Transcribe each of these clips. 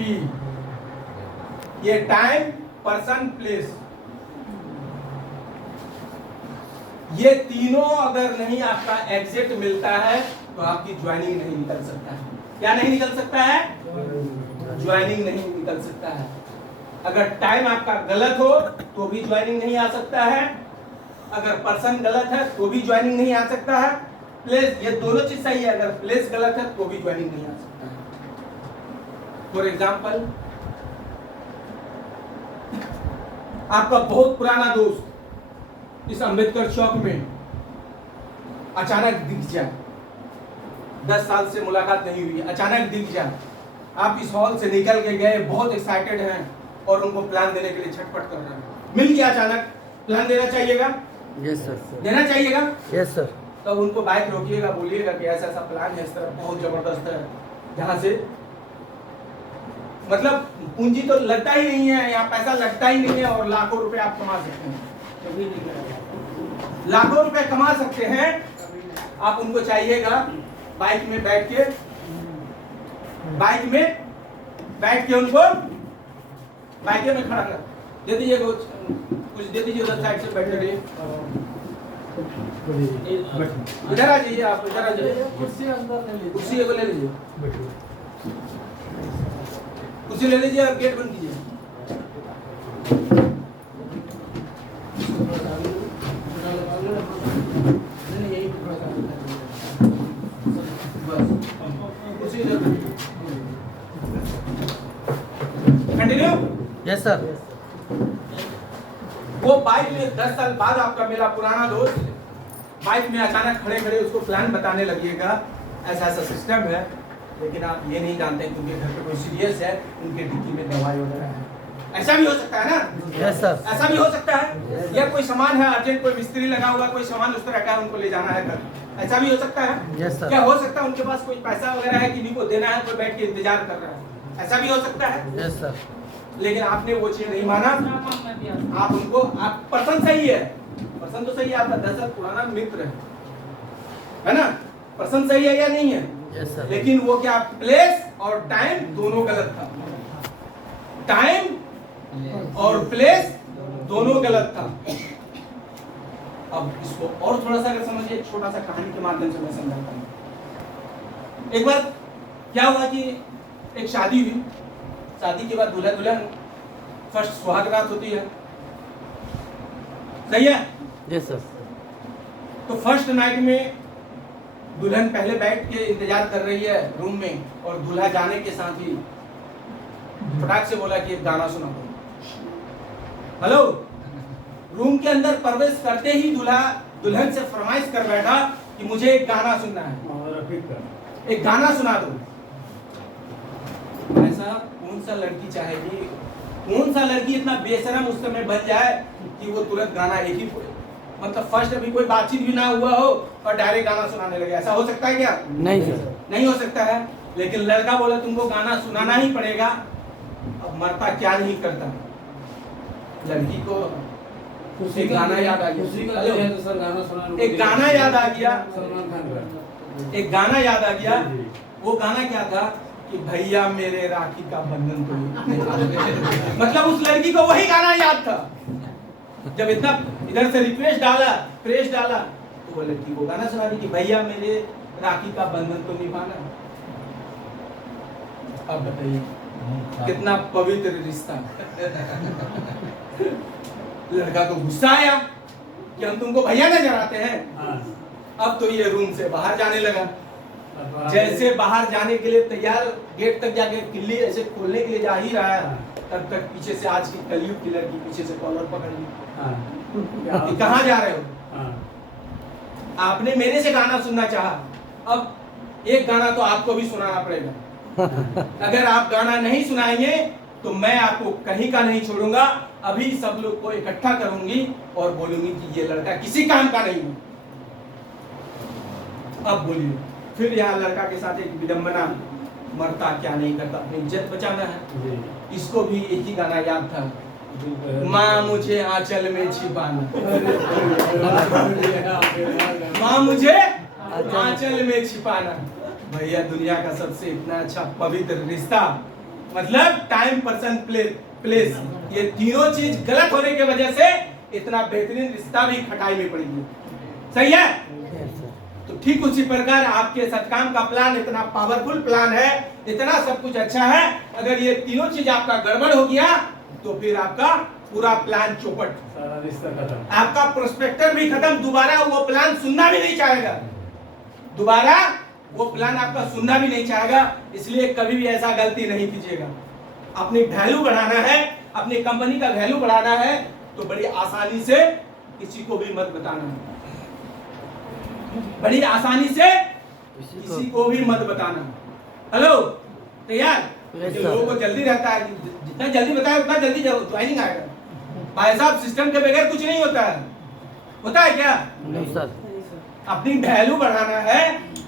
P. ये time, person, place, ये तीनों अगर नहीं आपका एग्जिट मिलता है तो आपकी ज्वाइनिंग नहीं निकल सकता है। क्या नहीं निकल सकता है? ज्वाइनिंग नहीं निकल सकता है। अगर टाइम आपका गलत हो तो भी ज्वाइनिंग नहीं आ सकता है, अगर पर्सन गलत है तो भी ज्वाइनिंग नहीं आ सकता है, प्लेस, ये दोनों चीज सही है, अगर प्लेस गलत है तो भी ज्वाइनिंग नहीं आ सकता है। फॉर एग्जाम्पल, आपका बहुत पुराना दोस्त इस अंबेडकर चौक में अचानक दिख जाए, 10 साल से मुलाकात नहीं हुई, अचानक दिख जाए, आप इस हॉल से निकल के गए, बहुत एक्साइटेड हैं और उनको प्लान देने के लिए छटपट कर रहे हैं, मिल गया अचानक, प्लान देना चाहिएगा? Yes sir. देना चाहिएगा? Yes sir. तब उनको बाइक रोकिएगा, बोलिएगा कि ऐसा ऐसा प्लान है, इस तरह बहुत जबरदस्त है, जहां से मतलब पूंजी तो लगता ही नहीं है, यहाँ पैसा लगता ही नहीं है और लाखों रुपए आप कमा सकते हैं, लाखों रुपए कमा सकते हैं। आप उनको चाहिएगा बाइक में बैठ के उनको बाइक में खड़ा कर दे दीजिए, कुछ दे दीजिए, उधर साइड से बैठने के लिए। इधर आ जाइए, आप इधर आ जाइए, कुर्सी को ले लीजिए, कुर्सी ले लीजिए और गेट बंद कीजिए। कंटिन्यू। Yes sir. वो बाइक में 10 साल बाद आपका मेरा पुराना दोस्त बाइक में अचानक खड़े खड़े उसको प्लान बताने लगिएगा, ऐसा ऐसा सिस्टम है, लेकिन आप ये नहीं जानते क्योंकि घर पे कोई सीरियस है, उनके डिक्की में दवाई वगैरह है। ऐसा भी हो सकता है ना? Yes sir. ऐसा भी हो सकता है, या कोई सामान है अर्जेंट, कोई मिस्त्री लगा हुआ, कोई सामान उस तरह का है, उनको ले जाना है घर, ऐसा भी हो सकता है। Yes sir. क्या हो सकता है उनके पास कोई पैसा वगैरह है, किसी को देना है, कोई बैठ के इंतजार कर रहा है, ऐसा भी हो सकता है। Yes sir. लेकिन आपने वो चीज नहीं माना, आप उनको, आप पर्सन सही है, पर्सन तो सही है, आपका 10 साल पुराना मित्र है ना, पर्सन सही है या नहीं है? Yes sir. लेकिन वो क्या, प्लेस और टाइम दोनों गलत था, टाइम और प्लेस दोनों गलत था। अब इसको और थोड़ा सा अगर समझिए, छोटा सा कहानी के माध्यम से मैं समझाता हूँ। एक बार क्या हुआ कि एक शादी हुई, शादी के बाद दूल्हा दुल्हन फर्स्ट सुहाग रात होती है, सही है? Yes sir. तो फर्स्ट नाइट में दुल्हन पहले बैठ के इंतजार कर रही है रूम में, और दूल्हा जाने के साथ ही फटाक से बोला कि एक गाना सुना दो। हेलो, रूम के अंदर प्रवेश करते ही दूल्हा दुल्हन से फरमाइश कर बैठा कि मुझे एक गाना सुनना है, एक गाना सुना दो। ऐसा कौन सा लड़की चाहेगी, कौन सा लड़की इतना बेशरम उस समय बन जाए कि वो तुरंत गाना एक ही, मतलब फर्स्ट अभी कोई बातचीत भी ना हुआ हो और डायरेक्ट गाना सुनाने लगे, ऐसा हो सकता है क्या? नहीं सर। नहीं हो सकता है। लेकिन लड़का बोला तुमको गाना सुनाना ही पड़ेगा, अब मरता क्या नहीं करता। लड़की को एक गाना याद आ गया, एक गाना याद आ गया, एक गाना याद आ गया। वो गाना क्या था कि भैया मेरे राखी का बंधन तो मतलब उस लड़की को वही गाना याद था। जब इतना इधर से रिक्वेस्ट डाला, प्रेस डाला, तो वो लड़की को गाना सुना दी कि भैया मेरे राखी का बंधन तो निभाना। अब बताइए कितना पवित्र रिश्ता। लड़का को गुस्सा आया कि हम तुमको भैया नजर आते हैं। अब तो ये रूम से बाहर जाने लगा, जैसे बाहर जाने के लिए तैयार, गेट तक जाके किल्ली ऐसे खोलने के लिए जा ही रहा है, तब तक पीछे से आज की कलयुग की लड़की पीछे से कॉलर पकड़ ली। कहाँ जा रहे हो? आपने मेरे से गाना सुनना चाहा, अब एक गाना तो आपको भी सुनाना पड़ेगा। अगर आप गाना नहीं सुनाएंगे तो मैं आपको कहीं का नहीं छोड़ूंगा। अभी सब लोग को इकट्ठा करूंगी और बोलूंगी कि ये लड़का किसी काम का नहीं है। अब बोलिए, फिर यहाँ लड़का के साथ एक विडंबना, मरता क्या नहीं करता, अपनी इज्जत बचाना है। इसको भी एक ही गाना याद था, माँ मुझे आंचल में छिपाना, माँ मुझे आंचल में छिपाना। भैया दुनिया का सबसे इतना अच्छा पवित्र रिश्ता मतलब टाइम, पर्सन, प्लेस, ये तीनों चीज गलत होने की वजह से इतना बेहतरीन रिश्ता भी खटाई में पड़ेगी। सही है? तो ठीक उसी प्रकार आपके सत्काम का प्लान इतना पावरफुल प्लान है, इतना सब कुछ अच्छा है, अगर ये तीनों चीज आपका गड़बड़ हो गया तो फिर आपका पूरा प्लान चौपट, सारा रिश्ता खत्म, आपका प्रोस्पेक्टर भी खत्म, दोबारा वो प्लान सुनना भी नहीं चाहेगा, दोबारा वो प्लान आपका सुनना भी नहीं चाहेगा। इसलिए कभी भी ऐसा गलती नहीं कीजिएगा। अपनी वैल्यू बढ़ाना है, अपनी कंपनी का वैल्यू बढ़ाना है तो बड़ी आसानी से किसी को भी मत बताना, बड़ी आसानी से किसी को भी मत बताना। हेलो, तैयार? लोगों को जल्दी रहता है, जितना जल्दी बताए उतना जल्दी ज्वाइनिंग आएगा। भाई साहब, सिस्टम के बगैर कुछ नहीं होता है, होता है क्या? नहीं सर। अपनी वैल्यू बढ़ाना है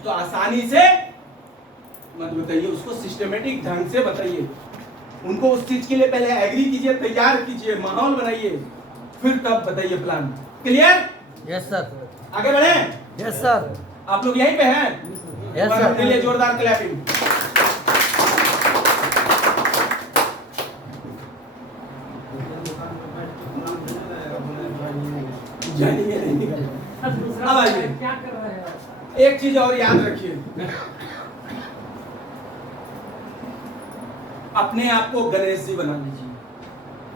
तो आसानी से मत बताइए, उसको सिस्टमेटिक ढंग से बताइए, उनको उस चीज के लिए पहले एग्री कीजिए, तैयार कीजिए, माहौल बनाइए, फिर तब बताइए प्लान। क्लियर? Yes sir. आगे बढ़े? Yes sir. आप लोग यहीं पे हैं? यस और सर। अपने लिए जोरदार क्लैपिंग। अब आइए, क्या कर रहे हैं? एक चीज और याद रखिए, अपने आप को गणेश जी बना लीजिए।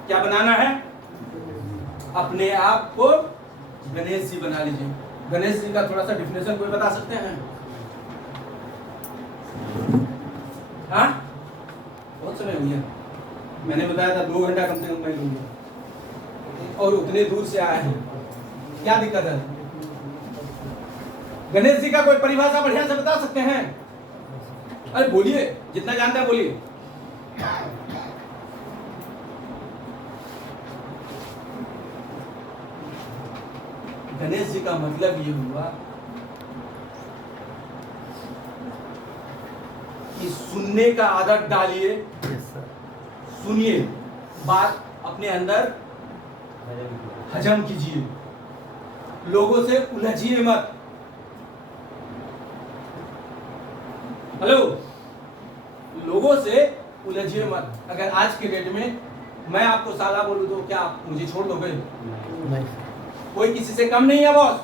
क्या बनाना है? अपने आप को गणेश जी बना लीजिए। गणेश जी का थोड़ा सा डिफिनेशन कोई बता सकते हैं? हाँ, बहुत समय हो गया, मैंने बताया था 2 घंटा कम से कम मैं लूंगा और उतने दूर से आए हैं, क्या दिक्कत है? गणेश जी का कोई परिभाषा बढ़िया से बता सकते हैं? अरे बोलिए, जितना जानते हैं बोलिए। गणेश जी का मतलब ये हुआ कि सुनने का आदत डालिए, यस सर। सुनिए, बात अपने अंदर हजम कीजिए, लोगों से उलझिए मत। हेलो, लोगों से उलझिए मत। अगर आज के डेट में मैं आपको साला बोलूं तो क्या आप मुझे छोड़ दोगे? नहीं। कोई किसी से कम नहीं है बॉस,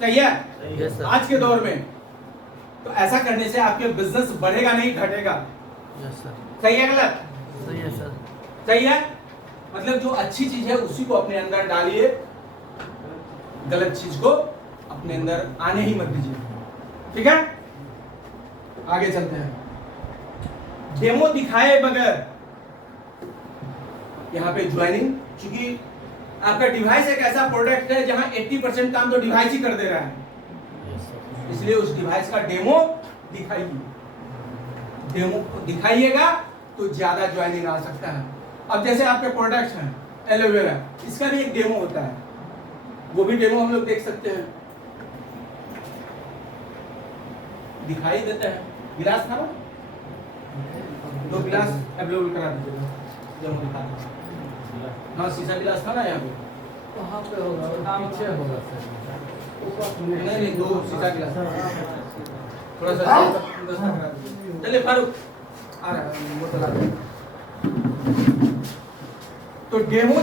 सही है? Yes sir. आज के दौर में तो ऐसा करने से आपके बिजनेस बढ़ेगा नहीं घटेगा। Yes sir. सही है गलत? सही है सर। सही है? मतलब जो अच्छी चीज है उसी को अपने अंदर डालिए, गलत चीज को अपने अंदर आने ही मत दीजिए। ठीक है, आगे चलते हैं। डेमो दिखाए बगैर यहाँ पे ज्वाइनिंग, क्योंकि आपका डिवाइस एक ऐसा प्रोडक्ट है जहां 80% काम तो डिवाइस ही कर दे रहा है, इसलिए उस डिवाइस का डेमो दिखाइए। डेमो दिखाइएगा तो ज्यादा ज्वाइनिंग आ सकता है। अब जैसे आपके प्रोडक्ट्स हैं एलोवेरा, इसका भी एक डेमो होता है, वो भी डेमो हम लोग देख सकते हैं, दिखाई देता है। गिलास था ना, 2 गिलास अवेलेबल करा दीजिएगा, डेमो दिखा दीजिए। हाँ, शीशा गिलास था ना यहाँ पे, वहाँ पे होगा, पीछे होगा सर। नहीं 2 शीशा गिलास, थोड़ा सा करा दीजिए। चलिए फारूक आ रहा है, वो तो डेमो